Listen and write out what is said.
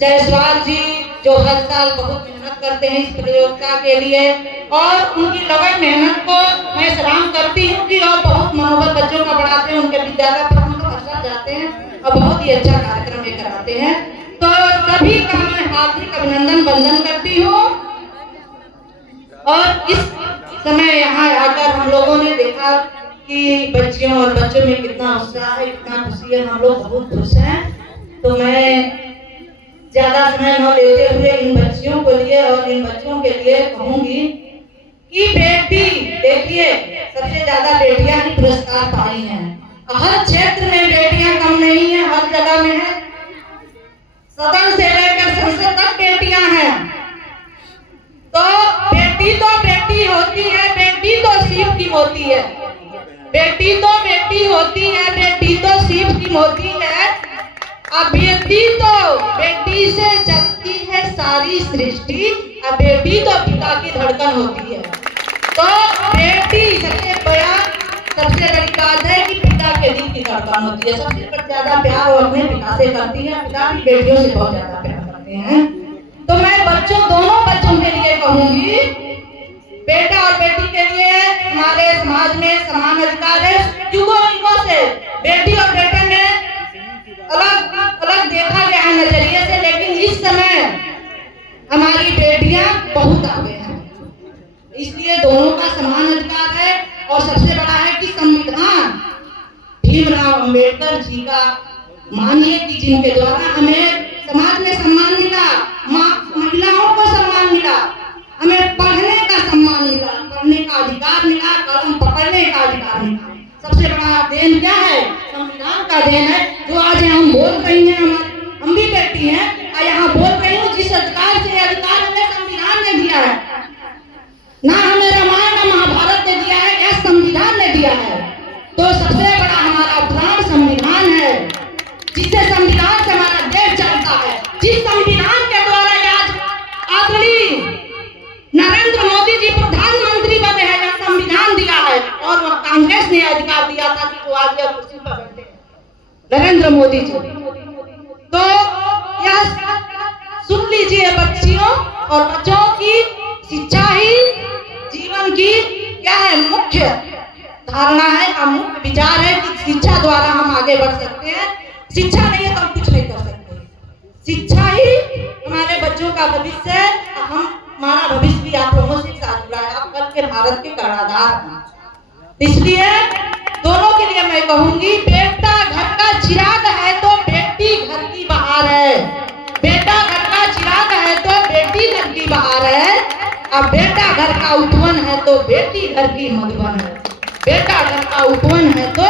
जायसवाल जी जो हर साल बहुत मेहनत करते हैं इस प्रतियोगिता के लिए, और उनकी लगन मेहनत को मैं सलाम करती हूँ कि और बहुत मनोबल बच्चों का बढ़ाते हैं, उनके विद्यालय पर हम लोग हर साल जाते हैं और बहुत ही अच्छा कार्यक्रम ये कराते हैं। तो सभी का मैं हार्दिक अभिनंदन वंदन करती हूँ। और इस समय यहाँ आकर हम लोगों ने देखा कि बच्चियों और बच्चों में कितना उत्साह है, कितना खुशी है, हम लोग बहुत खुश हैं। तो मैं ज्यादा समय न लेते हुए इन बच्चियों को लिए और इन बच्चों के लिए कहूंगी कि बेटी देखिए सबसे ज्यादा बेटियां ही पुरस्कार पाई हैं। हर क्षेत्र में बेटियां कम नहीं है, हर जगह में है। सदन से लेकर संसद तक बेटियां हैं। तो बेटी होती है, बेटी तो सीप की मोती है। बेटी होती है, बेटी तो सीप की मोती है। अब बेटी से चलती है सारी सृष्टि, अब बेटी तो पिता की धड़कन होती है। तो बेटी सबसे बड़ी बात है कि पिता के दिल की धड़कन होती है। सबसे ज्यादा प्यार वो अपने पिता से करती है, पिता भी बेटियों से बहुत ज्यादा प्यार करते हैं। तो मैं दोनों बच्चों के लिए कहूंगी, बेटा और बेटी के लिए हमारे समाज में समान अधिकार है। युगों से बेटी और बेटे में अलग देखा गया है नजरिए से, लेकिन इस समय हमारी बेटियां बहुत आगे हैं, इसलिए दोनों का समान अधिकार है। और सबसे बड़ा है कि संविधान भीमराव अंबेडकर जी का मानिए कि जिनके द्वारा हमें समाज में सम्मान मिला, महिलाओं को सम्मान मिला, हमें पढ़ने का सम्मान मिला, पढ़ने का अधिकार मिला, कलम पकड़ने का अधिकार मिला। सबसे बड़ा देन क्या है? संविधान का देन है। जो आज हम बोल रही हैं, हम भी बेटी हैं और यहाँ बोल रही हूँ, जिस अधिकार से अधिकार हमें संविधान ने दिया है, ना हमें रामायण महाभारत ने दिया है, यह संविधान ने दिया है। तो सबसे बड़ा हमारा प्राण संविधान है, जिससे संविधान से हमारा देश चलता है। जिस संविधान के द्वारा आज आदरणीय नरेंद्र मोदी जी प्रधानमंत्री बने हैं, यह संविधान दिया है। और वह कांग्रेस ने अधिकार दिया था कि वो आज यह कुर्सी पर बैठे हैं, नरेंद्र मोदी जी। तो यह सुन लीजिए बच्चियों और बच्चों की शिक्षा ही जीवन की क्या है, मुख्य धारणा है, का मुख्य विचार है कि शिक्षा द्वारा हम आगे बढ़ सकते हैं। शिक्षा नहीं है तो हम कुछ नहीं कर सकते। शिक्षा ही हमारे बच्चों का भविष्य है। हमारा भविष्य भी आप लोगों से साथ जुड़ा है, आप कल के भारत के कर्णधार हैं। इसलिए दोनों के लिए मैं कहूंगी, बेटा घर का चिराग है तो बेटी घर की बहार है। बेटा घर का चिराग है तो बेटी घर की बहार है। अब बेटा घर का उपवन है तो बेटी घर की मधुबन है। बेटा घर का उपवन है तो